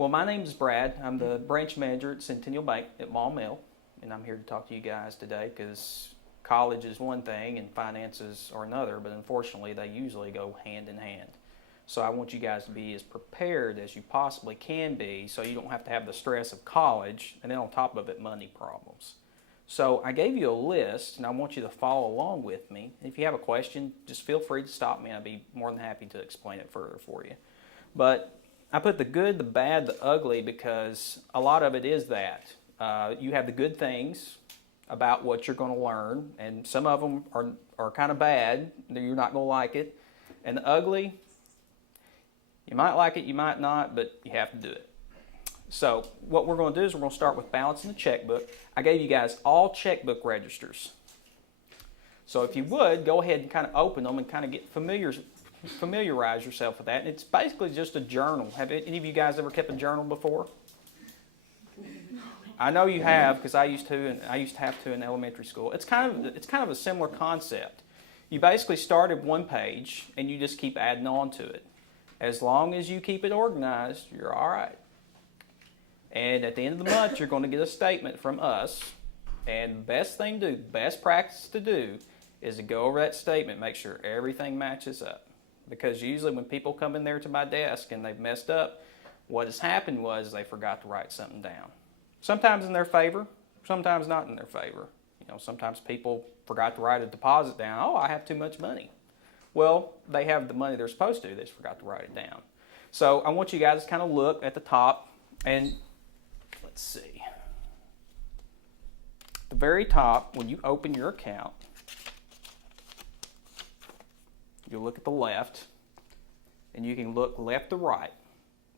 Well, my name is Brad. I'm the branch manager at Centennial Bank at Mall Mill, and I'm here to talk to you guys today because college is one thing and finances are another, but unfortunately they usually go hand in hand. So I want you guys to be as prepared as you possibly can be so you don't have to have the stress of college and then on top of it money problems. So I gave you a list and I want you to follow along with me. If you have a question, just feel free to stop me. I'd be more than happy to explain it further for you. But I put the good, the bad, the ugly because a lot of it is that. You have the good things about what you're going to learn, and some of them are kind of bad. You're not going to like it. And the ugly, you might like it, you might not, but you have to do it. So what we're going to do is we're going to start with balancing the checkbook. I gave you guys all checkbook registers. So if you would, go ahead and kind of open them and kind of get familiarize yourself with that. And it's basically just a journal. Have any of you guys ever kept a journal before? I know you have because I used to, and I used to have to in elementary school. It's kind of a similar concept. You basically start at one page and you just keep adding on to it. As long as you keep it organized, you're all right. And at the end of the month, you're going to get a statement from us. And the best thing to do, best practice to do, is to go over that statement, make sure everything matches up. Because usually when people come in there to my desk and they've messed up, what has happened was they forgot to write something down. Sometimes in their favor, sometimes not in their favor. Sometimes people forgot to write a deposit down. Oh, I have too much money. Well, they have the money they're supposed to. They just forgot to write it down. So I want you guys to kind of look at the top and let's see. At the very top, when you open your account, you look at the left, and you can look left to right.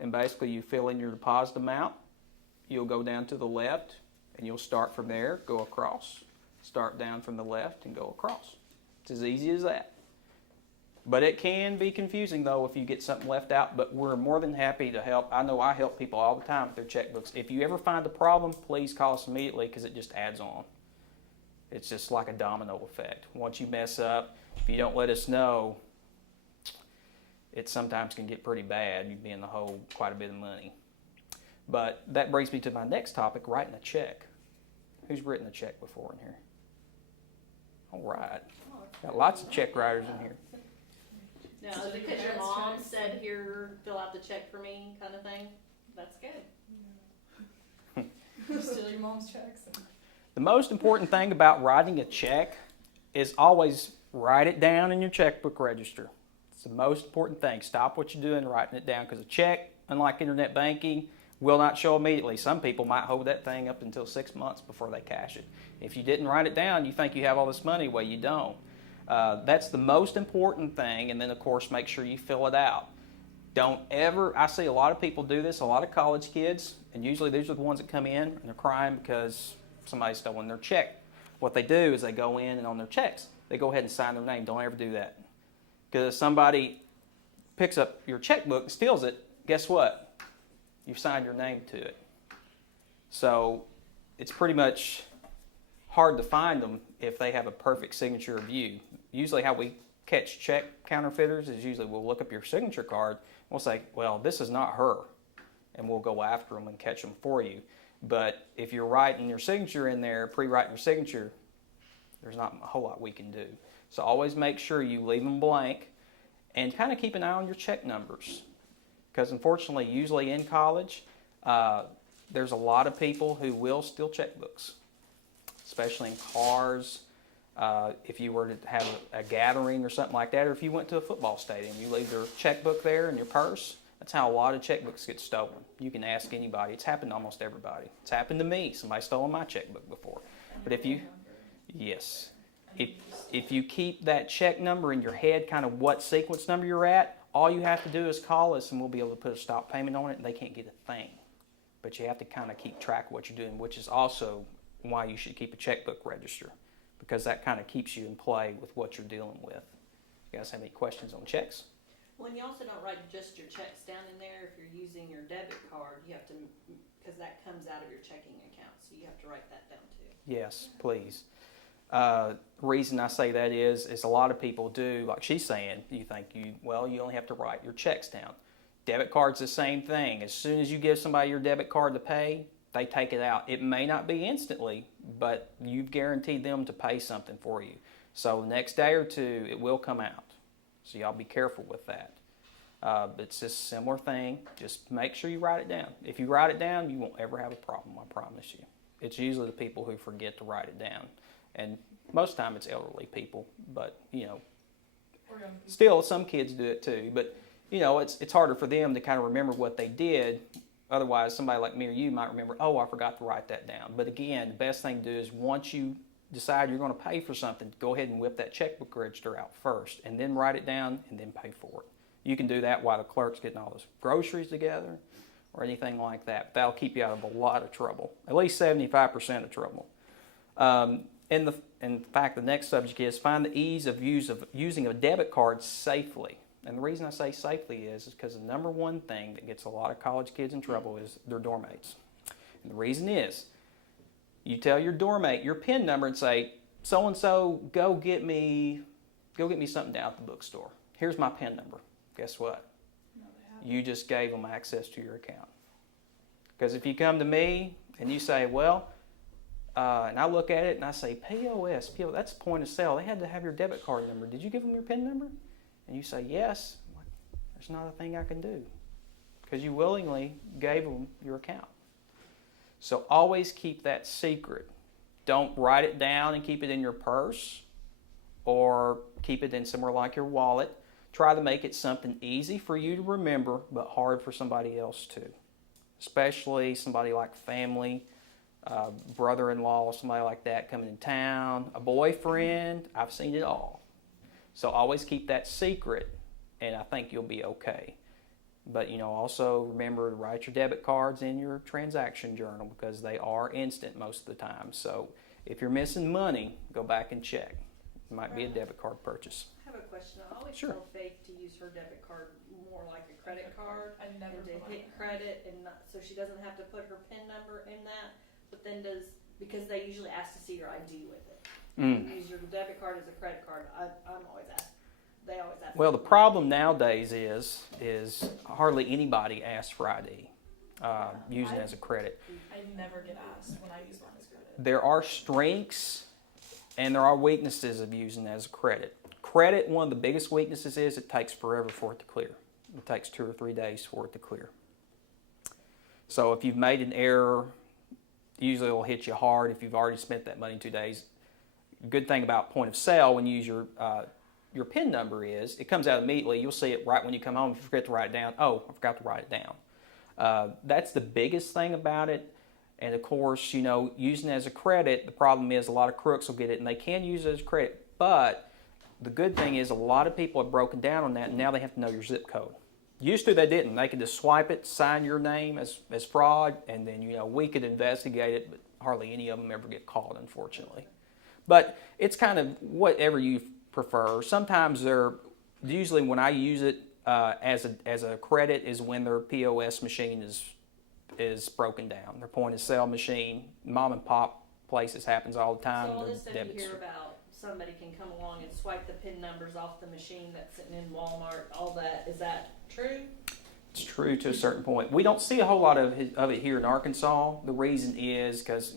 And basically, you fill in your deposit amount. You'll go down to the left, and you'll start from there, go across. Start down from the left and go across. It's as easy as that. But it can be confusing, though, if you get something left out. But we're more than happy to help. I know I help people all the time with their checkbooks. If you ever find a problem, please call us immediately because it just adds on. It's just like a domino effect. Once you mess up, if you don't let us know, it sometimes can get pretty bad. You'd be in the hole quite a bit of money. But that brings me to my next topic, writing a check. Who's written a check before in here? All right. Got lots of check writers in here. No, is it because your mom said, here, fill out the check for me kind of thing? That's good. You steal your mom's checks. The most important thing about writing a check is always write it down in your checkbook register. It's the most important thing. Stop what you're doing, writing it down, because a check, unlike internet banking, will not show immediately. Some people might hold that thing up until 6 months before they cash it. If you didn't write it down, you think you have all this money. Well, you don't. That's the most important thing, and then, of course, make sure you fill it out. Don't ever, I see a lot of people do this, a lot of college kids, and usually these are the ones that come in and they're crying because somebody's stolen their check. What they do is they go in and on their checks, they go ahead and sign their name. Don't ever do that. Because if somebody picks up your checkbook and steals it, guess what? You've signed your name to it. So it's pretty much hard to find them if they have a perfect signature of you. Usually how we catch check counterfeiters is usually we'll look up your signature card and we'll say, well, this is not her. And we'll go after them and catch them for you. But if you're writing your signature in there, pre-writing your signature, there's not a whole lot we can do. So always make sure you leave them blank and kind of keep an eye on your check numbers. Because unfortunately, usually in college, there's a lot of people who will steal checkbooks, especially in cars. If you were to have a gathering or something like that, or if you went to a football stadium, you leave your checkbook there in your purse. That's how a lot of checkbooks get stolen. You can ask anybody. It's happened to almost everybody. It's happened to me. Somebody stole my checkbook before. But if you keep that check number in your head, kind of what sequence number you're at, all you have to do is call us and we'll be able to put a stop payment on it and they can't get a thing. But you have to kind of keep track of what you're doing, which is also why you should keep a checkbook register, because that kind of keeps you in play with what you're dealing with. You guys have any questions on checks? Well, and you also don't write just your checks down in there. If you're using your debit card, you have to, because that comes out of your checking account, so you have to write that down too. Yes, please. Reason I say that is a lot of people do, like she's saying, you only have to write your checks down. Debit card's the same thing. As soon as you give somebody your debit card to pay, they take it out. It may not be instantly, but you've guaranteed them to pay something for you. So the next day or two, it will come out. So y'all be careful with that. It's just a similar thing. Just make sure you write it down. If you write it down, you won't ever have a problem, I promise you. It's usually the people who forget to write it down. And most of the time it's elderly people, but still some kids do it too. But it's harder for them to kind of remember what they did. Otherwise, somebody like me or you might remember, oh, I forgot to write that down. But again, the best thing to do is once you decide you're going to pay for something, go ahead and whip that checkbook register out first, and then write it down and then pay for it. You can do that while the clerk's getting all those groceries together or anything like that. That'll keep you out of a lot of trouble, at least 75% of trouble. In fact, the next subject is find the ease of using a debit card safely. And the reason I say safely is because the number one thing that gets a lot of college kids in trouble is their dorm mates. And the reason is you tell your dorm mate your PIN number and say, so-and-so, go get me something down at the bookstore. Here's my PIN number. Guess what? You just gave them access to your account. Because if you come to me and you say, well, and I look at it and I say, POS, that's point of sale. They had to have your debit card number. Did you give them your PIN number? And you say, yes. I'm like, there's not a thing I can do. Because you willingly gave them your account. So always keep that secret. Don't write it down and keep it in your purse or keep it in somewhere like your wallet. Try to make it something easy for you to remember, but hard for somebody else too. Especially somebody like family, brother-in-law, somebody like that coming in town, a boyfriend. I've seen it all. So always keep that secret, and I think you'll be okay. But also remember to write your debit cards in your transaction journal because they are instant most of the time. So if you're missing money, go back and check. It might be a debit card purchase. I have a question. I always Sure. tell Faith to use her debit card more like a credit card. I never and to put mine hit there. credit and not, so she doesn't have to put her PIN number in that. But then because they usually ask to see your ID with it. You use your debit card as a credit card. I'm always asked. They always ask. Well, the problem nowadays is hardly anybody asks for ID using it as a credit. I never get asked when I use mine as credit. There are strengths and there are weaknesses of using it as a credit. Credit, one of the biggest weaknesses is it takes forever for it to clear. It takes 2 or 3 days for it to clear. So if you've made an error, usually it'll hit you hard if you've already spent that money in 2 days. Good thing about point of sale when you use your PIN number is it comes out immediately. You'll see it right when you come home. If you forget to write it down, oh, I forgot to write it down. That's the biggest thing about it. And of course, using it as a credit, the problem is a lot of crooks will get it and they can use it as credit. But the good thing is a lot of people have broken down on that and now they have to know your zip code. Used to they didn't. They could just swipe it, sign your name as fraud, and then we could investigate it, but hardly any of them ever get caught, unfortunately. But it's kind of whatever you prefer. Sometimes usually when I use it as a credit is when their POS machine is broken down. Their point of sale machine, mom and pop places happens all the time. So all Their this stuff you debits- hear about, somebody can come along and swipe the PIN numbers off the machine that's sitting in Walmart, all that, is that true? It's true to a certain point. We don't see a whole lot of it here in Arkansas. The reason is because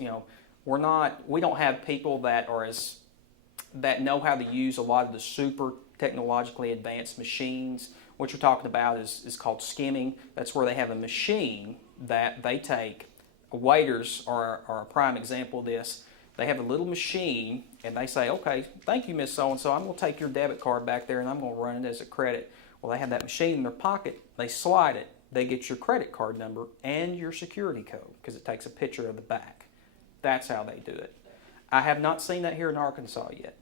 we don't have people that know how to use a lot of the super technologically advanced machines. What you're talking about is called skimming. That's where they have a machine that they take. Waiters are a prime example of this. They have a little machine and they say, okay, thank you, Miss So-and-so. I'm going to take your debit card back there and I'm going to run it as a credit. Well, they have that machine in their pocket. They slide it. They get your credit card number and your security code because it takes a picture of the back. That's how they do it. I have not seen that here in Arkansas yet.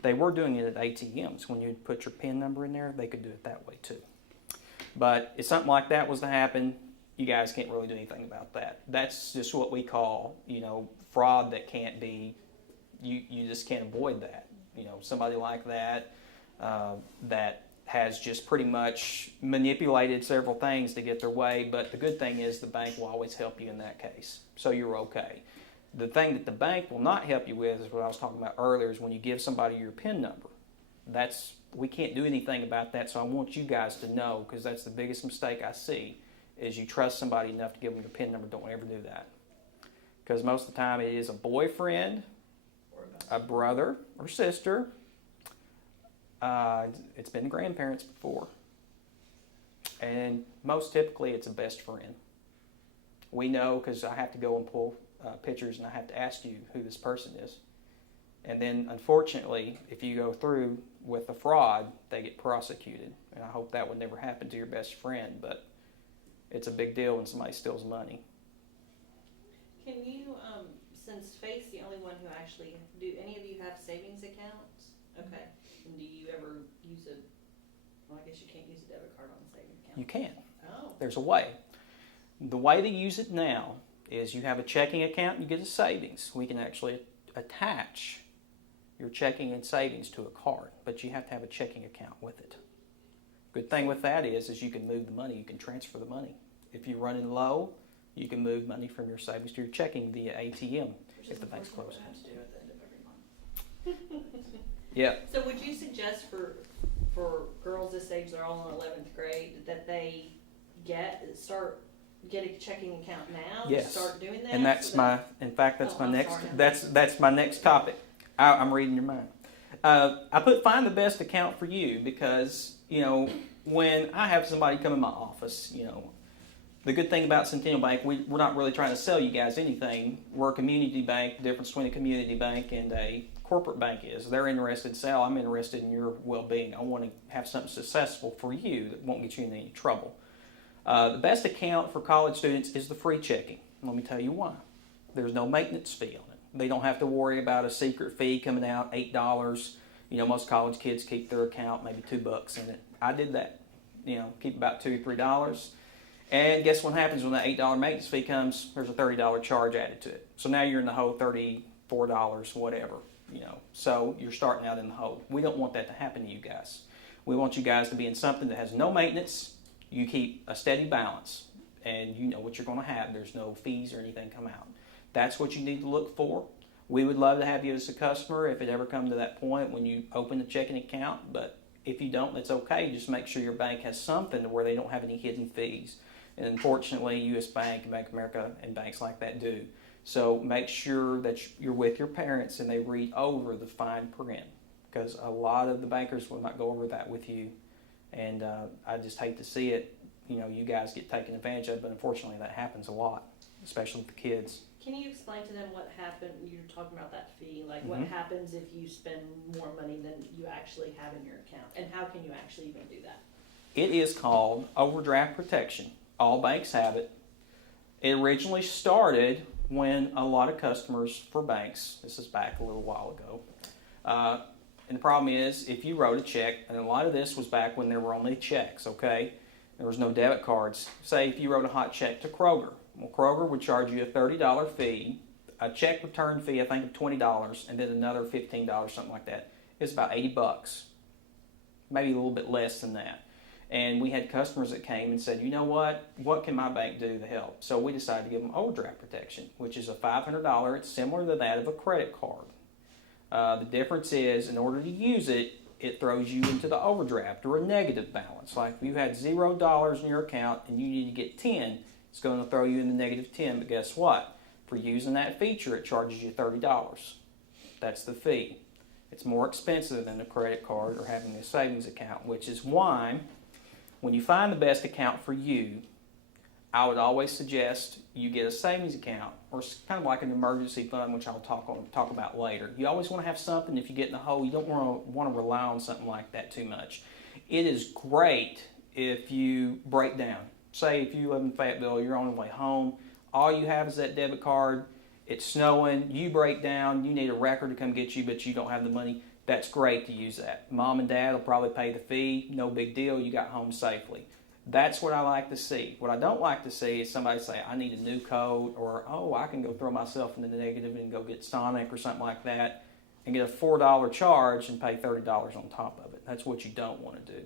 They were doing it at ATMs. When you put your PIN number in there, they could do it that way too. But if something like that was to happen, you guys can't really do anything about that. That's just what we call, fraud that can't be, you just can't avoid that. Somebody like that that has just pretty much manipulated several things to get their way, but the good thing is the bank will always help you in that case, so you're okay. The thing that the bank will not help you with is what I was talking about earlier, is when you give somebody your PIN number. we can't do anything about that. So I want you guys to know, because that's the biggest mistake I see, is you trust somebody enough to give them your PIN number. Don't ever do that, because most of the time it is a boyfriend, a brother or sister. It's been grandparents before, and most typically it's a best friend. We know because I have to go and pull pictures, and I have to ask you who this person is. And then, unfortunately, if you go through with a fraud, they get prosecuted. And I hope that would never happen to your best friend, but it's a big deal when somebody steals money. Can you, since Faith's the only one who actually, do any of you have savings accounts? Okay. And do you ever use well, I guess you can't use a debit card on a savings account. You can. Oh. There's a way. The way to use it now is you have a checking account and you get a savings. We can actually attach your checking and savings to a card, but you have to have a checking account with it. Good thing with that is you can move the money, you can transfer the money. If you're running low, you can move money from your savings to your checking via ATM if the bank's closed. Have to do at the end of every month. Yeah. So would you suggest for girls this age, they're all in 11th grade, that they start get a checking account now? Yes. Start doing that? And that's so that's my next topic. I'm reading your mind. I put find the best account for you because, when I have somebody come in my office, the good thing about Centennial Bank, we're not really trying to sell you guys anything. We're a community bank. The difference between a community bank and a corporate bank is they're interested in sale. I'm interested in your well-being. I want to have something successful for you that won't get you in any trouble. The best account for college students is the free checking. Let me tell you why. There's no maintenance fee on it. They don't have to worry about a secret fee coming out, $8. Most college kids keep their account maybe $2 in it. I did that. Keep about $2 or $3. And guess what happens when that $8 maintenance fee comes? There's a $30 charge added to it. So now you're in the hole, $34, whatever. So you're starting out in the hole. We don't want that to happen to you guys. We want you guys to be in something that has no maintenance. You keep a steady balance, and you know what you're going to have. There's no fees or anything come out. That's what you need to look for. We would love to have you as a customer if it ever comes to that point when you open a checking account, but if you don't, that's okay. Just make sure your bank has something where they don't have any hidden fees. And unfortunately, U.S. Bank and Bank of America and banks like that do. So make sure that you're with your parents and they read over the fine print, because a lot of the bankers will not go over that with you. And I just hate to see it. You guys get taken advantage of, but unfortunately that happens a lot, especially with the kids. Can you explain to them what happened? You're talking about that fee, what happens if you spend more money than you actually have in your account, and how can you actually even do that? It is called Overdraft Protection. All banks have it. It originally started when a lot of customers for banks, this is back a little while ago, and the problem is if you wrote a check, and a lot of this was back when there were only checks, okay? There was no debit cards. Say if you wrote a hot check to Kroger. Well, Kroger would charge you a $30 fee, a check return fee, I think, of $20, and then another $15, something like that. It's about $80, maybe a little bit less than that. And we had customers that came and said, you know what can my bank do to help? So we decided to give them overdraft protection, which is a $500. It's similar to that of a credit card. The difference is, in order to use it, it throws you into the overdraft or a negative balance. Like if you had $0 in your account and you need to get 10, it's going to throw you in the negative 10. But guess what? For using that feature, it charges you $30. That's the fee. It's more expensive than a credit card or having a savings account, which is why when you find the best account for you, I would always suggest you get a savings account or kind of like an emergency fund, which I'll talk about later. You always want to have something if you get in the hole. You don't want to rely on something like that too much. It is great if you break down. Say if you live in Fayetteville, you're on the way home, all you have is that debit card, it's snowing, you break down, you need a wrecker to come get you, but you don't have the money. That's great to use that. Mom and Dad will probably pay the fee, no big deal, you got home safely. That's what I like to see. What I don't like to see is somebody say, I need a new code, or, I can go throw myself in the negative and go get Sonic or something like that and get a $4 charge and pay $30 on top of it. That's what you don't want to do.